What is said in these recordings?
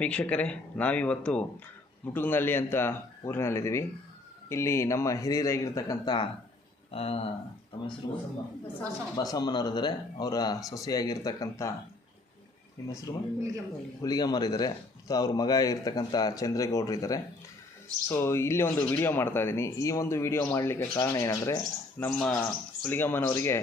ವೀಕ್ಷಕರೇ, ನಾವಿವತ್ತು ಮುಟುಗನಹಳ್ಳಿ ಅಂತ ಊರಿನಲ್ಲಿದ್ದೀವಿ. ಇಲ್ಲಿ ನಮ್ಮ ಹಿರಿಯರಾಗಿರ್ತಕ್ಕಂಥ ತಮ್ಮ ಹೆಸರು ಬಸಮ್ಮನವರಿದ್ದಾರೆ. ಅವರ ಸೊಸೆಯಾಗಿರ್ತಕ್ಕಂಥ ನಿಮ್ಮ ಹೆಸರು ಹುಲಿಗಮ್ಮರಿದ್ದಾರೆ. ಮತ್ತು ಅವ್ರ ಮಗ ಆಗಿರ್ತಕ್ಕಂಥ ಚಂದ್ರೇಗೌಡರು ಇದ್ದಾರೆ. ಸೊ ಇಲ್ಲಿ ಒಂದು ವಿಡಿಯೋ ಮಾಡ್ತಾಯಿದ್ದೀನಿ. ಈ ಒಂದು ವಿಡಿಯೋ ಮಾಡಲಿಕ್ಕೆ ಕಾರಣ ಏನಂದರೆ, ನಮ್ಮ ಹುಲಿಗಮ್ಮನವರಿಗೆ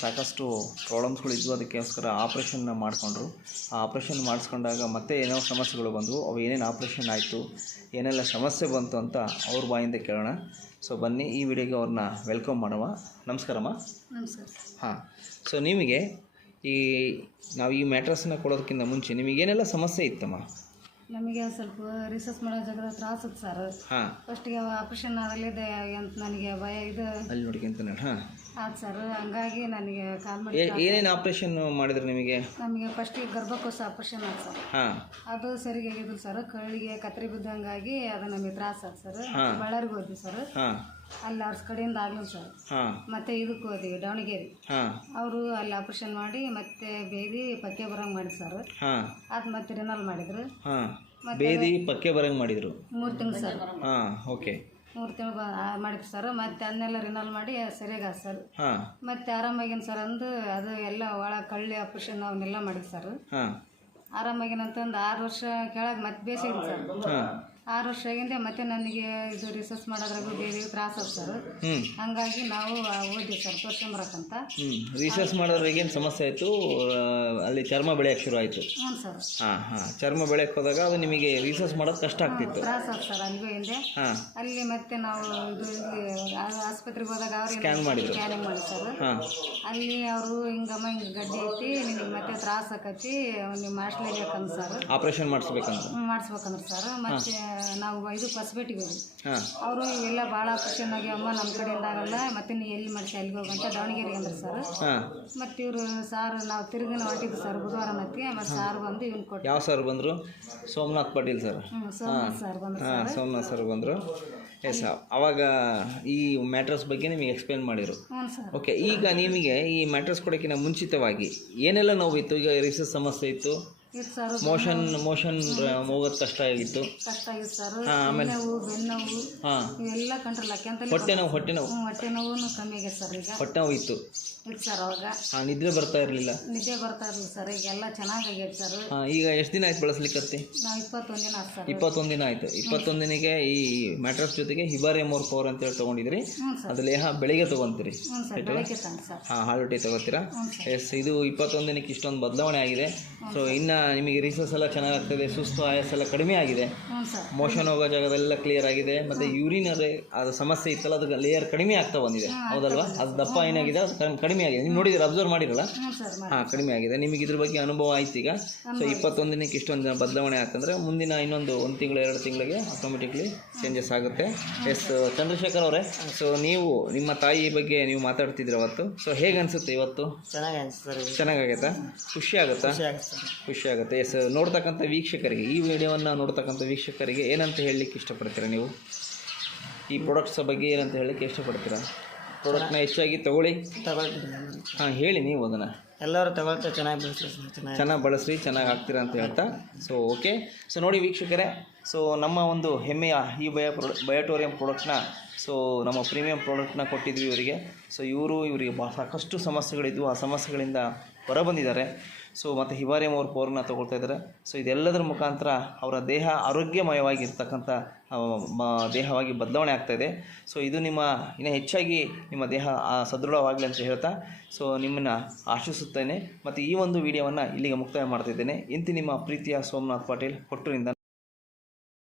ಸಾಕಷ್ಟು ಪ್ರಾಬ್ಲಮ್ಸ್ಗಳಿದ್ವು. ಅದಕ್ಕೋಸ್ಕರ ಆಪ್ರೇಷನ್ನ ಮಾಡಿಕೊಂಡ್ರು. ಆ ಆಪ್ರೇಷನ್ ಮಾಡಿಸ್ಕೊಂಡಾಗ ಮತ್ತೆ ಏನೋ ಸಮಸ್ಯೆಗಳು ಬಂದವು. ಅವು ಏನೇನು ಆಪ್ರೇಷನ್ ಆಯಿತು, ಏನೆಲ್ಲ ಸಮಸ್ಯೆ ಬಂತು ಅಂತ ಅವ್ರ ಬಾಯಿಂದ ಕೇಳೋಣ. ಸೊ ಬನ್ನಿ, ಈ ವಿಡಿಯೋಗೆ ಅವ್ರನ್ನ ವೆಲ್ಕಮ್ ಮಾಡುವ. ನಮಸ್ಕಾರಮ್ಮ. ನಮಸ್ಕಾರ. ಹಾಂ, ಸೊ ನಿಮಗೆ ನಾವು ಈ ಮ್ಯಾಟ್ರಸ್ನ ಕೊಡೋದಕ್ಕಿಂತ ಮುಂಚೆ ನಿಮಗೇನೆಲ್ಲ ಸಮಸ್ಯೆ ಇತ್ತಮ್ಮ? ನಮಗೆ ಸ್ವಲ್ಪ ರಿಸರ್ಚ್ ಮಾಡೋ ಜಾಗದ ತ್ರಾಸ ಇತ್ತು ಸರ್. ಹಾಂ, ಫಸ್ಟಿಗೆ ಆಪ್ರೇಷನ್ ಆಗಲಿದೆ ಅಂತ ನನಗೆ ಭಯ ಇದು ಅಲ್ಲಿ ನೋಡ್ಕೊಂತ ನೋಡಿ. ಹಾಂ ಆಯ್ತು ಸರ್. ಹಂಗಾಗಿ ನನಗೆ ಕಾಲ್ ಮಾಡಿ ಏನೇನು ಆಪ್ರೇಷನ್ ಮಾಡಿದ್ರು ನಿಮಗೆ? ನಮಗೆ ಫಸ್ಟಿಗೆ ಗರ್ಭಕೋಶ ಆಪ್ರೇಷನ್ ಆಯ್ತು ಸರ್. ಹಾಂ, ಅದು ಸರಿಗೆ ಆಗಿದ್ರು ಸರ್. ಕಳ್ಳಿಗೆ ಕತ್ರಿ ಬಿದ್ದಂಗಾಗಿ ಅದು ನಮಗೆ ತ್ರಾಸ ಆಯ್ತು ಸರ್. ಬಳ್ಳಾರಿಗೆ ಹೋದ್ವಿ ಸರ್. ಹಾಂ, ಅಲ್ಲಿ ಅವ್ರ ಕಡೆಯಿಂದ ಆಗಲಿಲ್ಲ ಸರ್. ಹಾಂ, ಮತ್ತೆ ಇದಕ್ಕೆ ಹೋದ್ವಿ ದಾವಣಗೆರೆ. ಹಾಂ, ಅವರು ಅಲ್ಲಿ ಆಪ್ರೇಷನ್ ಮಾಡಿ ಮತ್ತೆ ಬೇದಿ ಪಕ್ಕೆ ಬರಂಗೆ ಮಾಡಿ ಸರ್. ಹಾಂ, ಅದು ಮತ್ತೆ ರಿನಲ್ ಮಾಡಿದ್ರು. ಹಾಂ, ಬೇದಿ ಪಕ್ಕೆ ಬರಂಗೆ ಮಾಡಿದರು. 3 ತಿಂಗಳು ಸರ್. ಹಾಂ, ಓಕೆ. 3 ತಿಂಗಳು ಮಾಡಿದ್ರು ಸರ್. ಮತ್ತೆ ಅದನ್ನೆಲ್ಲ ರಿನಲ್ ಮಾಡಿ ಸರಿಯಾಗ ಸರ್. ಹಾಂ, ಮತ್ತೆ ಆರಾಮಾಗಿನ ಸರ್ ಅಂದು ಅದು ಎಲ್ಲ ಒಳ ಕಳ್ಳಿ ಆಪ್ರೇಷನ್ ಅವನ್ನೆಲ್ಲ ಮಾಡಿದ್ರು ಸರ್. ಹಾಂ, ಆರಾಮಾಗಿನಂತಂದು 6 ವರ್ಷ ಕೆಳಗೆ ಮತ್ತೆ ಬೇಸಿಗೆ ಸರ್. ಹಾಂ, 6 ವರ್ಷ ಆಗಿಂದೆ ಮತ್ತೆ ನನಗೆ ಇದು ರಿಸರ್ಚ್ ಮಾಡೋದ್ರಾಗೂ ಬೇರೆ ತ್ರಾಸ ಆಯ್ತು ಸರ್. ಹಂಗಾಗಿ ನಾವು ಓದ್ವಿ ಸರ್ ತೋರ್ಸ್ಕೊಂಬರಕ್ಕಂತ. ರಿಸರ್ಚ್ ಮಾಡೋದ್ರಾಗ ಏನು ಸಮಸ್ಯೆ ಆಯಿತು? ಅಲ್ಲಿ ಚರ್ಮ ಬೆಳೆಯೋಕ್ಕೆ ಶುರು ಆಯಿತು. ಹ್ಞೂ ಸರ್. ಹಾಂ, ಹಾಂ, ಚರ್ಮ ಬೆಳೆಯೋಕ್ಕೆ ಹೋದಾಗ ಅದು ನಿಮಗೆ ರಿಸರ್ಚ್ ಮಾಡೋದು ಕಷ್ಟ ಆಗ್ತಿತ್ತು. ತ್ರಾಸ ಆಯ್ತು ಸರ್. ಅಲ್ಲಿಗೂ ಹಿಂದೆ ಹಾಂ, ಅಲ್ಲಿ ಮತ್ತೆ ನಾವು ಇದು ಇಲ್ಲಿ ಆಸ್ಪತ್ರೆಗೆ ಹೋದಾಗ ಅವ್ರು ಸ್ಕ್ಯಾನ್ ಮಾಡಿದ್ರು. ಸ್ಕ್ಯಾನಿಂಗ್ ಮಾಡಿ ಸರ್. ಹಾಂ, ಅಲ್ಲಿ ಅವರು ಹಿಂಗಮ್ಮ ಹಿಂಗೆ ಗಡ್ಡೆ ಐತಿ, ನಿನಗೆ ಮತ್ತೆ ತ್ರಾಸ ಆಕತಿ, ನಿಮ್ಮ ಹಾಸ್ಟ್ಲಿಗೆ ಬೇಕಂತ ಸರ್. ಆಪ್ರೇಷನ್ ಮಾಡಿಸ್ಬೇಕಂತ ಮಾಡಿಸ್ಬೇಕಂದ್ರೆ ಸರ್. ಮತ್ತೆ ನಾವು ಇದು ಹೊಸಪೇಟೆಗೆ ಹೋದ್ವಿ. ಹಾಂ, ಅವರು ಇವೆಲ್ಲ ಭಾಳ ಆಪ್ರೇಷನ್ ಆಗ್ಯಾವಮ್ಮ, ನಮ್ಮ ಕಡೆಯಿಂದ ಆಗಲ್ಲ, ಮತ್ತೆ ನೀ ಎಲ್ಲಿ ಮಾಡಿಸಿ ಅಲ್ಲಿಗೆ ಹೋಗಂತ ದಾವಣಗೆರೆಗೆ ಅಂದ್ರೆ ಸರ್. ಹಾಂ, ಮತ್ತು ಇವರು ಸಾರ್ ನಾವು ತಿರುಗಿನ ಹೊಟ್ಟಿದ್ದು ಸರ್ ಬುಧವಾರ ಮತ್ತೆ. ಮತ್ತು ಸಾರ್ ಬಂದು ಇವನು ಕೊಟ್ಟು. ಯಾವ ಸರ್ ಬಂದರು? ಸೋಮನಾಥ್ ಪಾಟೀಲ್ ಸರ್. ಸೋಮನಾಥ್ ಸರ್ ಬಂದರು. ಹಾಂ, ಸೋಮನಾಥ್ ಸರ್ ಬಂದರು. ಎಸ್, ಅವಾಗ ಈ ಮ್ಯಾಟ್ರಸ್ ಬಗ್ಗೆ ನಿಮಗೆ ಎಕ್ಸ್ಪ್ಲೇನ್ ಮಾಡಿದರು. ಹ್ಞೂ ಸರ್. ಓಕೆ, ಈಗ ನಿಮಗೆ ಈ ಮ್ಯಾಟ್ರಸ್ ಕೊಡೋಕ್ಕಿಂತ ಮುಂಚಿತವಾಗಿ ಏನೆಲ್ಲ ನೋವಿತ್ತು? ಈಗ ರಿಸರ್ಚ್ ಸಮಸ್ಯೆ ಇತ್ತು, ಇತ್ತು ಸರ್. ಮೋಷನ್ ಹೋಗೋದು ಕಷ್ಟ ಆಗಿತ್ತು. ಕಷ್ಟ ಆಗಿತ್ತು ಸರ್. ಆಮೇಲೆ ನೋವು, ಬೆನ್ನೋವು, ಹಾಂ, ಇವೆಲ್ಲ ಕಂಟ್ರೋಲ್ ಆಕ್ಯಂತ. ಹೊಟ್ಟೆ ನೋವು ಹೊಟ್ಟೆ ನೋವು ಕಮ್ಮಿ ಆಗೈತೆ ಸರ್. ಈಗ ಹೊಟ್ಟೆ ನೋವು ಇತ್ತು ಸರ್. ಅವಾಗ ನಿದ್ರೆ ಬರ್ತಾ ಇರಲಿಲ್ಲ. ನಿದ್ದೆ ಬರ್ತಾ ಇರಲಿಲ್ಲ ಸರ್. ಈಗೆಲ್ಲ ಚೆನ್ನಾಗೈತೆ ಸರ್. ಹಾಂ, ಈಗ ಎಷ್ಟು ದಿನ ಆಯ್ತು ಬಳಸ್ಲಿಕ್ಕತ್ತಿ? ನಾವು 21 ದಿನ ಆಯ್ತು ಸರ್. 21 ದಿನ ಆಯಿತು. 21 ದಿನಕ್ಕೆ ಈ ಮ್ಯಾಟ್ರಸ್ ಜೊತೆಗೆ ಹಿಬಾರಿ ಮೋರ್ ಪವರ್ ಅಂತೇಳಿ ತೊಗೊಂಡಿದ್ರಿ. ಹ್ಞೂ ಸರ್. ಅದು ಲೇಹ ಬೆಳಿಗ್ಗೆ ತೊಗೊತೀರಿ? ಹ್ಞೂ ಸರ್, ಬೆಳಗ್ಗೆ ತಂದು ಸರ್. ಹಾಂ, ಹಾಲುಟಿ ತೊಗೋತೀರಾ? ಎಸ್, ಇದು 21 ದಿನಕ್ಕೆ ಇಷ್ಟೊಂದು ಬದಲಾವಣೆ ಆಗಿದೆ. ಸೊ ಇನ್ನು ನಿಮಗೆ ರಿಸರ್ಚ್ ಎಲ್ಲ ಚೆನ್ನಾಗಾಗ್ತದೆ, ಸುಸ್ತು ಆಯಾಸ ಎಲ್ಲ ಕಡಿಮೆ ಆಗಿದೆ, ಹ್ಞೂ ಸರ್. ಮೋಷನ್ ಹೋಗೋ ಜಾಗದೆಲ್ಲ ಕ್ಲಿಯರ್ ಆಗಿದೆ. ಮತ್ತು ಯೂರಿನರಿ ಅದು ಸಮಸ್ಯೆ ಇತ್ತಲ್ಲ, ಅದು ಲೇಯರ್ ಕಡಿಮೆ ಆಗ್ತಾ ಬಂದಿದೆ, ಹೌದಲ್ವಾ? ಅದು ದಪ್ಪ ಏನಾಗಿದೆ, ಅದು ಕಡಿಮೆ ಆಗಿದೆ. ನೀವು ನೋಡಿದ್ರೆ ಅಬ್ಸರ್ವ್ ಮಾಡಿರಲ್ಲ? ಹ್ಞೂ ಸರ್. ಹಾಂ, ಕಡಿಮೆ ಆಗಿದೆ. ನಿಮಗೆ ಇದ್ರ ಬಗ್ಗೆ ಅನುಭವ ಆಯ್ತು ಈಗ. ಸೊ 21 ದಿನಕ್ಕೆ ಇಷ್ಟೊಂದು ಬದಲಾವಣೆ ಆಗ್ತಂದ್ರೆ ಮುಂದಿನ ಇನ್ನೊಂದು 1 ತಿಂಗಳು 2 ತಿಂಗಳಿಗೆ ಆಟೋಮೆಟಿಕ್ಲಿ ಚೇಂಜಸ್ ಆಗುತ್ತೆ. ಎಸ್, ಚಂದ್ರಶೇಖರ್ ಅವರೇ, ಸೊ ನೀವು ನಿಮ್ಮ ತಾಯಿ ಬಗ್ಗೆ ನೀವು ಮಾತಾಡ್ತಿದ್ರಿ ಅವತ್ತು. ಸೊ ಹೇಗೆ ಅನಿಸುತ್ತೆ ಇವತ್ತು? ಚೆನ್ನಾಗಾಗತ್ತಾ? ಖುಷಿ ಆಗುತ್ತಾ? ಖುಷಿ ಆಗುತ್ತೆ. ಎಸ್, ನೋಡ್ತಕ್ಕಂಥ ವೀಕ್ಷಕರಿಗೆ, ಈ ವಿಡಿಯೋವನ್ನು ನೋಡ್ತಕ್ಕಂಥ ವೀಕ್ಷಕರಿಗೆ ಏನಂತ ಹೇಳಲಿಕ್ಕೆ ಇಷ್ಟಪಡ್ತೀರಾ ನೀವು? ಈ ಪ್ರಾಡಕ್ಟ್ಸ್ ಬಗ್ಗೆ ಏನಂತ ಹೇಳಲಿಕ್ಕೆ ಇಷ್ಟಪಡ್ತೀರಾ? ಪ್ರಾಡಕ್ಟ್ನ ಹೆಚ್ಚಾಗಿ ತಗೊಳ್ಳಿ. ಹಾಂ, ಹೇಳಿ ನೀವು ಅದನ್ನು. ಎಲ್ಲರೂ ತಗೊಳ್ತಾರೆ, ಚೆನ್ನಾಗಿ ಬಳಸ್ರಿ, ಚೆನ್ನಾಗಿ ಆಗ್ತೀರಾ ಅಂತ ಹೇಳ್ತಾ. ಸೊ ಓಕೆ, ಸೊ ನೋಡಿ ವೀಕ್ಷಕರೇ, ಸೊ ನಮ್ಮ ಒಂದು ಹೆಮ್ಮೆಯ ಈ ಬಯೋಟೋರಿಯಂ ಪ್ರಾಡಕ್ಟ್ನ, ಸೊ ನಮ್ಮ ಪ್ರೀಮಿಯಂ ಪ್ರಾಡಕ್ಟ್ನ ಕೊಟ್ಟಿದ್ವಿ ಇವರಿಗೆ. ಸೊ ಇವರಿಗೆ ಸಾಕಷ್ಟು ಸಮಸ್ಯೆಗಳಿದ್ವು, ಆ ಸಮಸ್ಯೆಗಳಿಂದ ಹೊರಬಂದಿದ್ದಾರೆ. ಸೊ ಮತ್ತು ಹಿಬಾರಿಯಂ ಅವ್ರ ಪವರ್ನ ತೊಗೊಳ್ತಾ ಇದ್ದಾರೆ. ಸೊ ಇದೆಲ್ಲದರ ಮುಖಾಂತರ ಅವರ ದೇಹ ಆರೋಗ್ಯಮಯವಾಗಿರ್ತಕ್ಕಂಥ ದೇಹವಾಗಿ ಬದಲಾವಣೆ ಆಗ್ತಾಯಿದೆ. ಸೊ ಇದು ಇನ್ನೂ ಹೆಚ್ಚಾಗಿ ನಿಮ್ಮ ದೇಹ ಸದೃಢವಾಗಲಿ ಅಂತ ಹೇಳ್ತಾ, ಸೊ ನಿಮ್ಮನ್ನು ಆಶಿಸುತ್ತೇನೆ. ಮತ್ತು ಈ ಒಂದು ವಿಡಿಯೋವನ್ನು ಇಲ್ಲಿಗೆ ಮುಕ್ತಾಯ ಮಾಡ್ತಿದ್ದೇನೆ. ಇಂತಿ ನಿಮ್ಮ ಪ್ರೀತಿಯ ಸೋಮನಾಥ್ ಪಾಟೀಲ್, ಕೊಟ್ಟೂರಿಂದ.